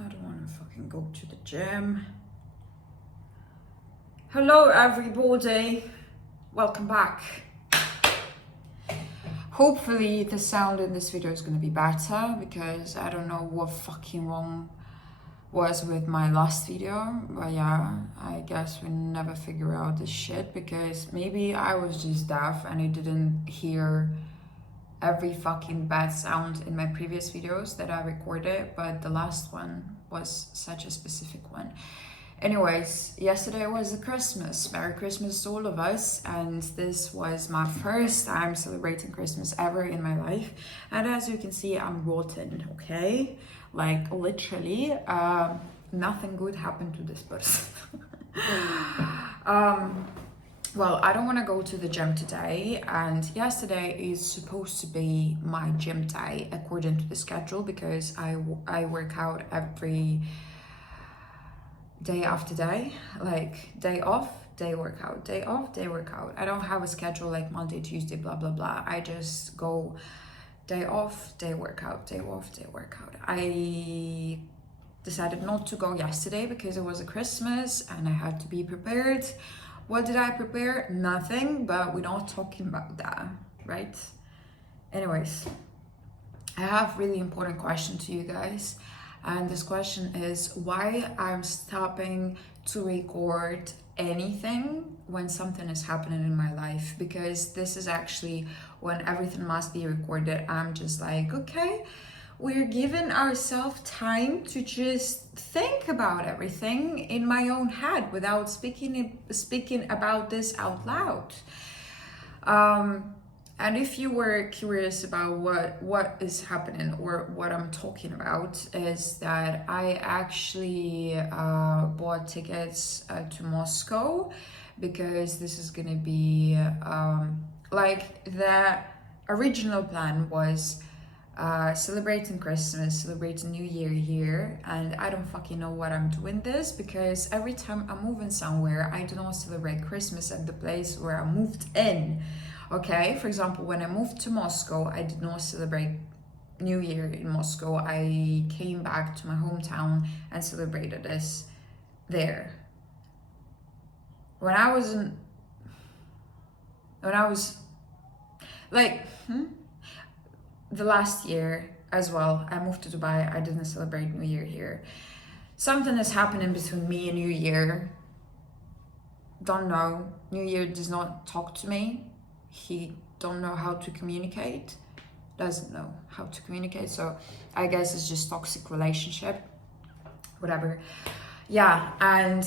I don't want to fucking go to the gym. Hello everybody, welcome back. Hopefully the sound in this video is going to be better because I don't know what fucking wrong was with my last video, but yeah, I guess we never figure out this shit because maybe I was just deaf and I didn't hear every fucking bad sound in my previous videos that I recorded, but the last one was such a specific one. Anyways, yesterday was Christmas. Merry Christmas to all of us, and this was my first time celebrating Christmas ever in my life. And as you can see, I'm rotten, okay? Like literally, nothing good happened to this person. Well, I don't want to go to the gym today, and yesterday is supposed to be my gym day according to the schedule because I work out every day after day, like day off, day workout, day off, day workout. I don't have a schedule like Monday, Tuesday, blah, blah, blah. I just go day off, day workout, day off, day workout. I decided not to go yesterday because it was a Christmas and I had to be prepared. What did I prepare? Nothing, but we're not talking about that, right? Anyways, I have a really important question to you guys. And this question is why I'm stopping to record anything when something is happening in my life, because this is actually when everything must be recorded. I'm just like, okay, we're giving ourselves time to just think about everything in my own head without speaking about this out loud. And if you were curious about what is happening or what I'm talking about, is that I actually bought tickets to Moscow because this is gonna be like the original plan was celebrating Christmas, celebrating New Year here, and I don't fucking know what I'm doing this because every time I'm moving somewhere, I do not celebrate Christmas at the place where I moved in. Okay, for example, when I moved to Moscow, I did not celebrate New Year in Moscow. I came back to my hometown and celebrated this there. When I was like the last year as well, I moved to Dubai. I didn't celebrate New Year here. Something is happening between me and New Year. Don't know. New Year does not talk to me. He don't know how to communicate. Doesn't know how to communicate. So I guess it's just toxic relationship. Whatever. Yeah, and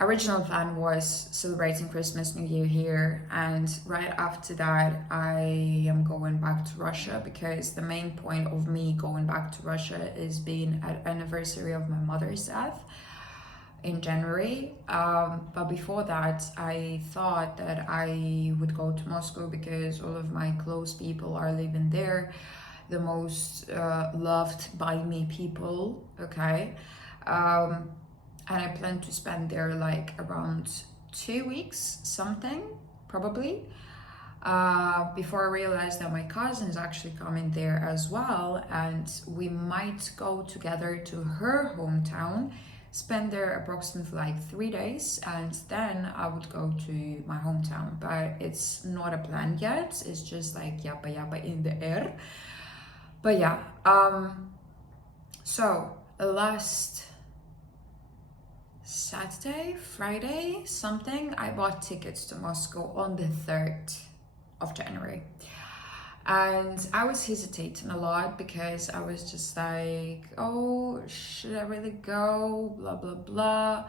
original plan was celebrating Christmas, New Year here, and right after that I am going back to Russia because the main point of me going back to Russia is being an anniversary of my mother's death in January. But before that I thought that I would go to Moscow because all of my close people are living there, the most loved by me people, okay? And I plan to spend there like around 2 weeks, something, probably. Before I realized that my cousin is actually coming there as well, and we might go together to her hometown, spend there approximately like 3 days, and then I would go to my hometown. But it's not a plan yet, it's just like yappa yappa in the air. But yeah, so last Saturday, Friday, something, I bought tickets to Moscow on the 3rd of January. And I was hesitating a lot because I was just like, oh, should I really go? Blah, blah, blah.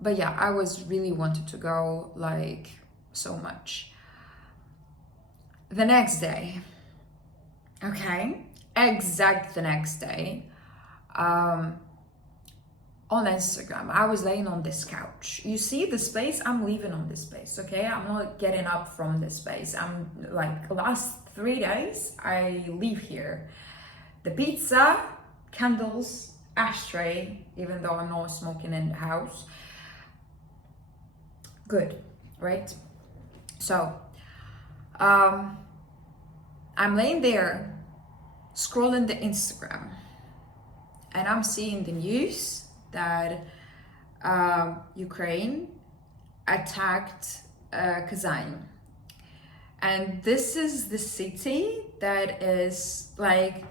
But yeah, I was really wanted to go, like, so much. The next day, okay, exact the next day, on Instagram, I was laying on this couch. You see the space? I'm leaving on this space, okay? I'm not getting up from this space. I'm like, last 3 days, I leave here. The pizza, candles, ashtray, even though I'm not smoking in the house. Good, right? So, I'm laying there, scrolling the Instagram. and I'm seeing the news that Ukraine attacked Kazan. And this is the city that is like,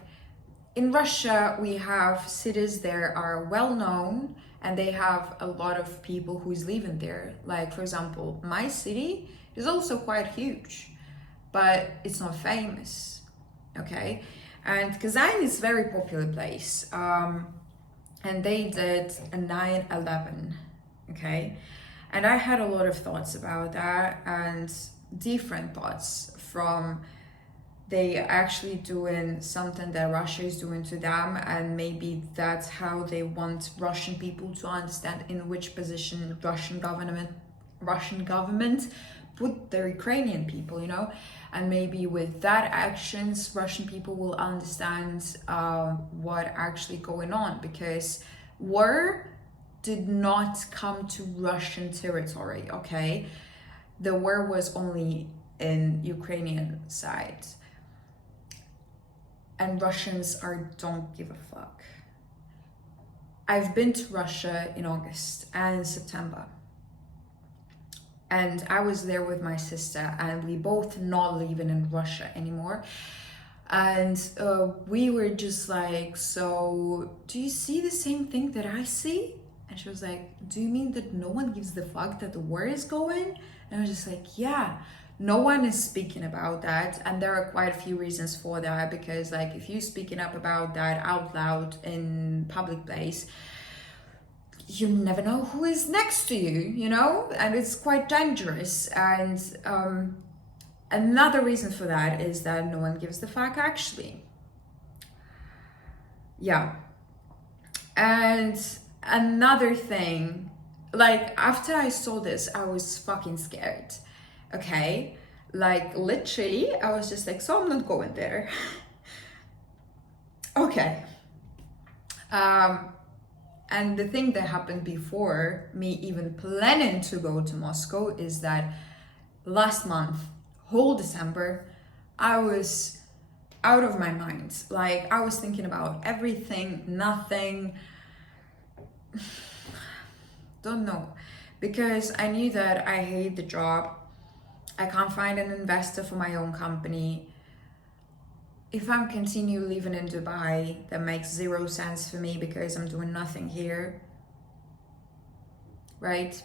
in Russia, we have cities that are well known and they have a lot of people who's living there. Like, for example, my city is also quite huge, but it's not famous, okay? And Kazan is a very popular place. And they did a 9/11, okay? And I had a lot of thoughts about that, and different thoughts from they actually doing something that Russia is doing to them, and maybe that's how they want Russian people to understand in which position Russian government put the Ukrainian people, you know, and maybe with that actions Russian people will understand what actually going on, because war did not come to Russian territory, okay? The war was only in Ukrainian side. And Russians don't give a fuck. I've been to Russia in August and September. And I was there with my sister, and we both not living in Russia anymore. And we were just like, so do you see the same thing that I see? And she was like, do you mean that no one gives the fuck that the war is going? And I was just like, yeah, no one is speaking about that. And there are quite a few reasons for that, because like if you're speaking up about that out loud in public place, you never know who is next to you, you know, and it's quite dangerous. And another reason for that is that no one gives the fuck actually. Yeah. And another thing, like after I saw this, I was fucking scared. Okay, like literally I was just like, so I'm not going there. Okay. And the thing that happened before me even planning to go to Moscow is that last month, whole December, I was out of my mind. Like I was thinking about everything, nothing, don't know, because I knew that I hate the job. I can't find an investor for my own company. If I'm continue living in Dubai, that makes zero sense for me because I'm doing nothing here, right?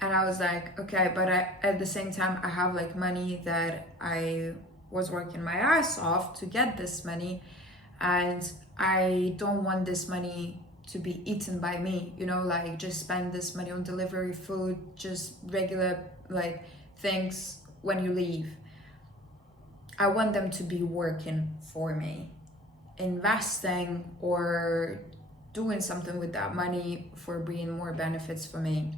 And I was like, okay, but at the same time, I have like money that I was working my ass off to get this money, and I don't want this money to be eaten by me, you know, like just spend this money on delivery food, just regular like things when you leave. I want them to be working for me, investing or doing something with that money for bringing more benefits for me.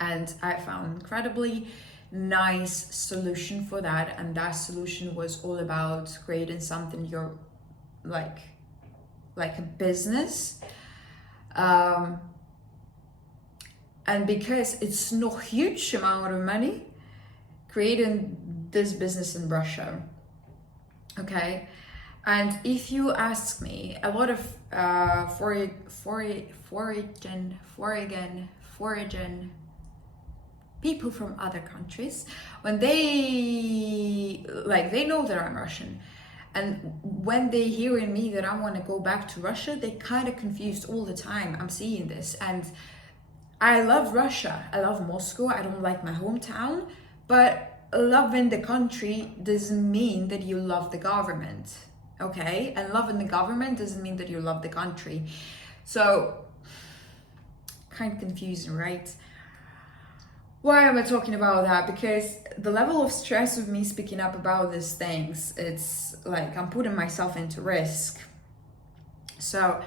And I found incredibly nice solution for that, and that solution was all about creating something you're like a business. And because it's not huge amount of money, creating this business in Russia, okay? And if you ask me, a lot of foreign people from other countries, when they know that I'm Russian, and when they hear in me that I want to go back to Russia, they kind of confused all the time. I'm seeing this, and I love Russia. I love Moscow. I don't like my hometown, but loving the country doesn't mean that you love the government, okay? And loving the government doesn't mean that you love the country. So, kind of confusing, right? Why am I talking about that? Because the level of stress of me speaking up about these things, it's like I'm putting myself into risk. So,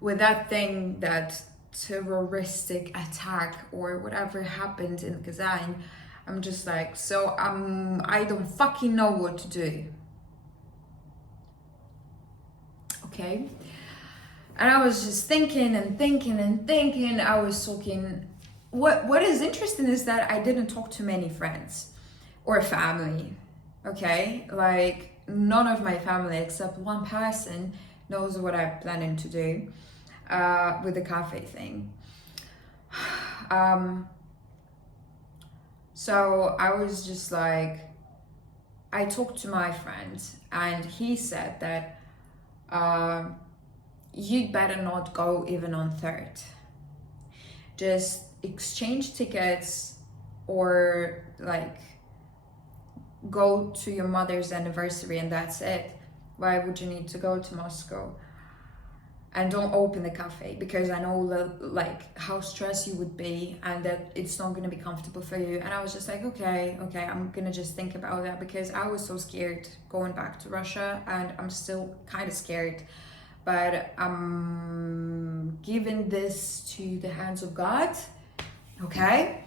with that thing, that terroristic attack or whatever happened in Kazan, I'm just like, so I don't fucking know what to do. Okay? And I was just thinking. I was talking. What is interesting is that I didn't talk to many friends or family. Okay? Like none of my family except one person knows what I'm planning to do with the cafe thing. So I was just like, I talked to my friend and he said that you'd better not go even on 3rd. Just exchange tickets or like go to your mother's anniversary and that's it. Why would you need to go to Moscow? And don't open the cafe, because I know like how stressed you would be and that it's not going to be comfortable for you. And I was just like, okay, I'm gonna just think about that, because I was so scared going back to Russia and I'm still kind of scared, but I'm giving this to the hands of God, okay,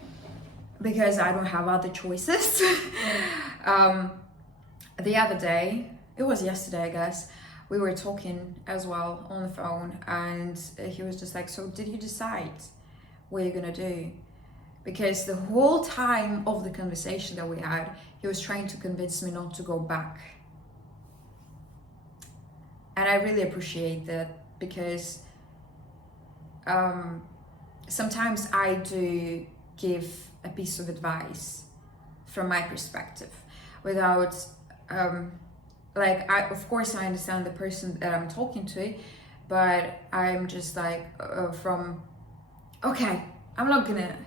because I don't have other choices. The other day, it was yesterday I guess, we were talking as well on the phone, and he was just like, so did you decide what you're gonna do? Because the whole time of the conversation that we had, he was trying to convince me not to go back. And I really appreciate that, because sometimes I do give a piece of advice from my perspective without like, of course I understand the person that I'm talking to, but I'm just like okay, I'm not gonna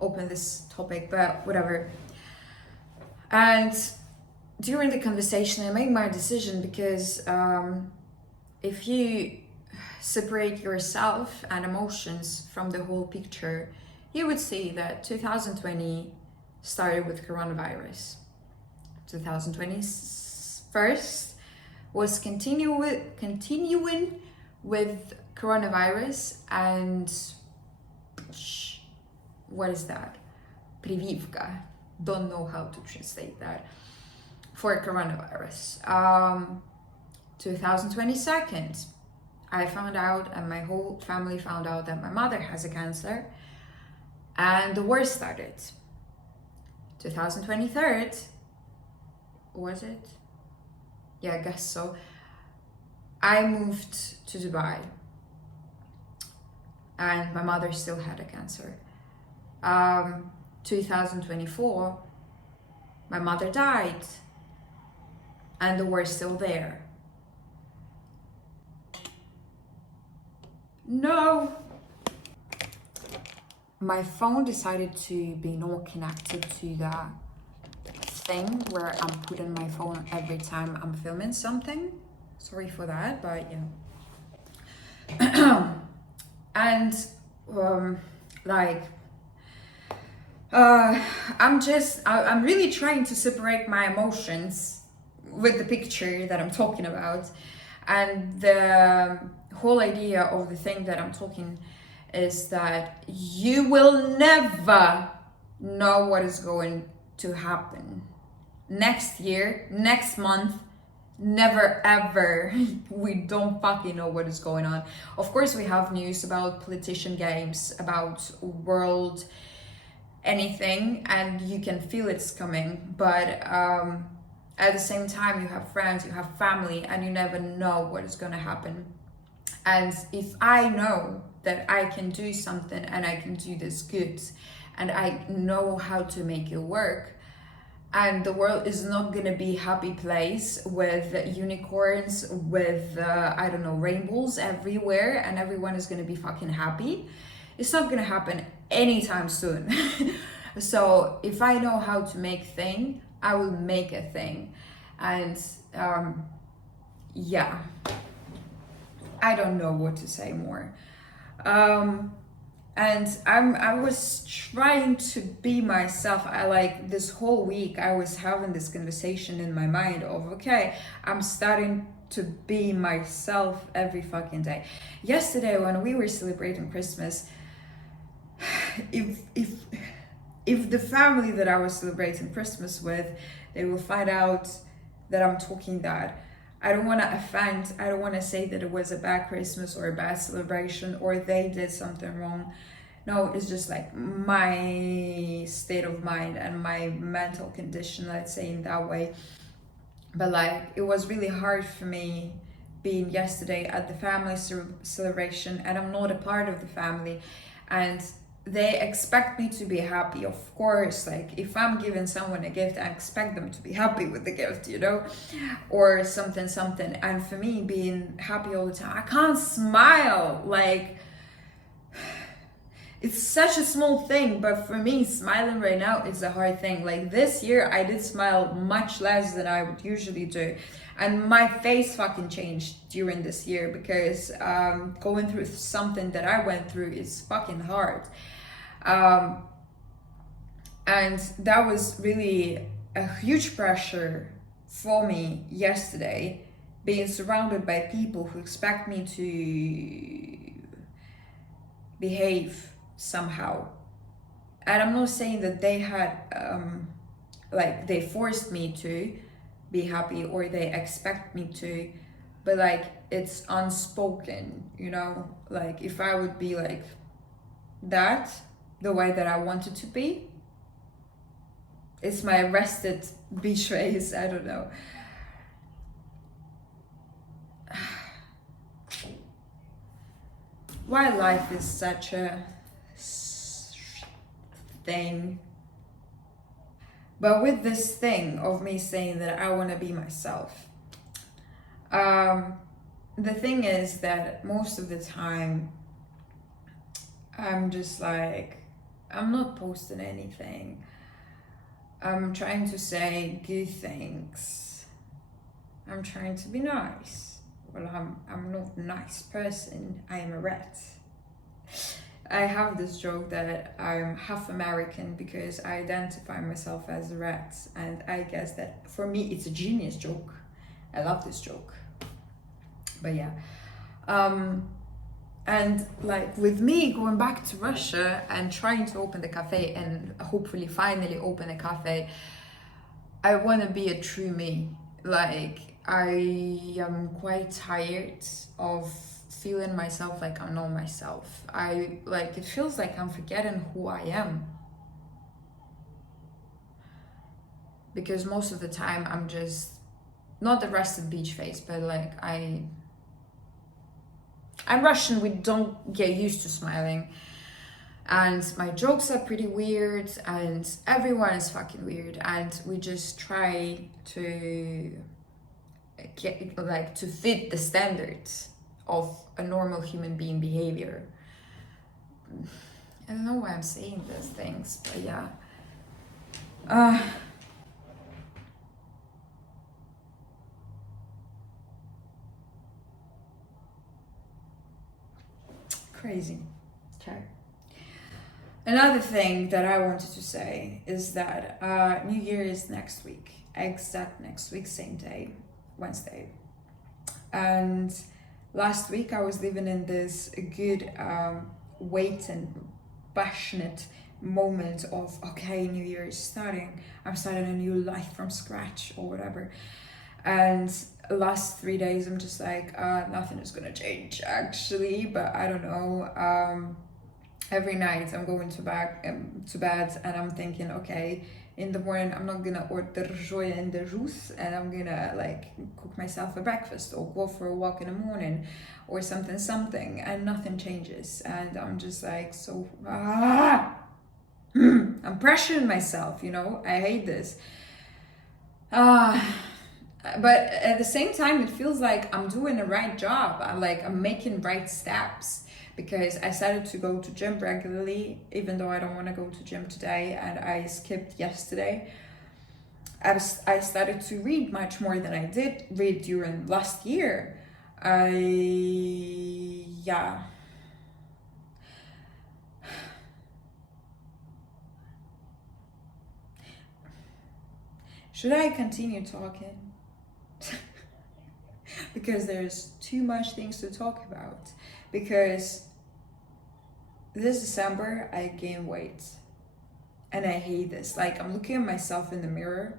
open this topic, but whatever. And during the conversation I made my decision, because if you separate yourself and emotions from the whole picture, you would see that 2020 started with coronavirus. 2020 first was continuing with coronavirus and what is that? Прививка. Don't know how to translate that. For coronavirus. 2022, I found out, and my whole family found out, that my mother has a cancer, and the war started. 2023, was it? Yeah, I guess so. I moved to Dubai and my mother still had a cancer. 2024, my mother died and the war is still there. No! My phone decided to be not connected to the thing where I'm putting my phone every time I'm filming something. Sorry for that, but yeah. And I'm really trying to separate my emotions with the picture that I'm talking about, and the whole idea of the thing that I'm talking is that you will never know what is going to happen next year, next month, never ever. We don't fucking know what is going on. Of course we have news about politician games, about world anything, and you can feel it's coming, but at the same time you have friends, you have family, and you never know what is going to happen. And if I know that I can do something and I can do this good and I know how to make it work, and the world is not gonna be a happy place with unicorns, with I don't know, rainbows everywhere, and everyone is gonna be fucking happy, it's not gonna happen anytime soon. So if I know how to make thing, I will make a thing. And yeah, I don't know what to say more. And I was trying to be myself. I like this whole week I was having this conversation in my mind of, okay, I'm starting to be myself every fucking day. Yesterday when we were celebrating Christmas, if the family that I was celebrating Christmas with, they will find out that I'm talking that, I don't want to offend, I don't want to say that it was a bad Christmas or a bad celebration or they did something wrong. No, it's just like my state of mind and my mental condition, let's say in that way. But like, it was really hard for me being yesterday at the family celebration, and I'm not a part of the family, and they expect me to be happy. Of course, like if I'm giving someone a gift, I expect them to be happy with the gift, you know, or something. And for me, being happy all the time, I can't smile. Like, it's such a small thing, but for me, smiling right now is a hard thing. Like this year, I did smile much less than I would usually do. And my face fucking changed during this year because going through something that I went through is fucking hard. And that was really a huge pressure for me yesterday, being surrounded by people who expect me to behave somehow. And I'm not saying that they had like they forced me to be happy or they expect me to, but like it's unspoken, you know. Like if I would be like that, the way that I wanted to be, it's my rested beach face, I don't know. Why life is such a thing. But with this thing of me saying that I want to be myself, the thing is that most of the time I'm just like, I'm not posting anything. I'm trying to say good things. I'm trying to be nice. Well, I'm not a nice person. I am a rat. I have this joke that I'm half American because I identify myself as a rat, and I guess that for me it's a genius joke. I love this joke. But yeah. And like with me going back to Russia and trying to open the cafe and hopefully finally open a cafe, I want to be a true me. Like I am quite tired of feeling myself like I'm not myself. It feels like I'm forgetting who I am. Because most of the time I'm just not the rested beach face, but like I'm Russian, we don't get used to smiling. And my jokes are pretty weird, and everyone is fucking weird, and we just try to get like to fit the standards of a normal human being behavior. I don't know why I'm saying these things, but yeah. Crazy. Okay. Another thing that I wanted to say is that New Year is next week, exact next week, same day, Wednesday. And last week I was living in this good waiting, passionate moment of, okay, New Year is starting. I'm starting a new life from scratch or whatever. And last 3 days I'm just like, nothing is gonna change actually, but I don't know. Every night I'm going to bed and I'm thinking, okay, in the morning I'm not gonna order joie in the juice and I'm gonna like cook myself a breakfast or go for a walk in the morning or something, and nothing changes, and I'm just like, so I'm pressuring myself, you know. I hate this. But at the same time it feels like I'm doing the right job. I'm making right steps, because I started to go to gym regularly, even though I don't want to go to gym today, and I skipped yesterday. I started to read much more than I did read during last year. Yeah. Should I continue talking? Because there's too much things to talk about. Because this December I gained weight, and I hate this. Like, I'm looking at myself in the mirror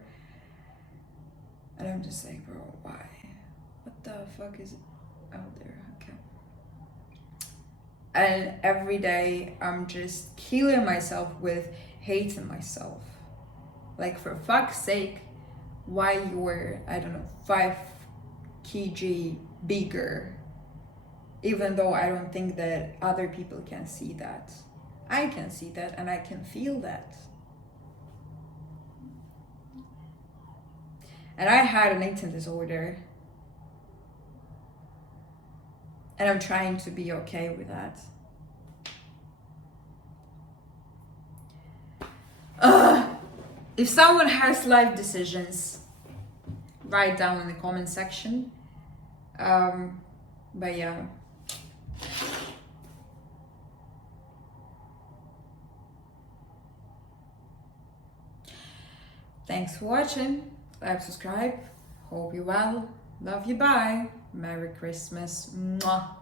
and I'm just like, bro, why? What the fuck is out there? Okay. And every day I'm just killing myself with hating myself. Like, for fuck's sake, why you're, I don't know, 5 kg bigger, even though I don't think that other people can see that. I can see that and I can feel that. And I had an eating disorder. And I'm trying to be okay with that. If someone has life decisions, write down in the comment section. But yeah. Thanks for watching. Like, subscribe. Hope you're well. Love you. Bye. Merry Christmas. Mwah.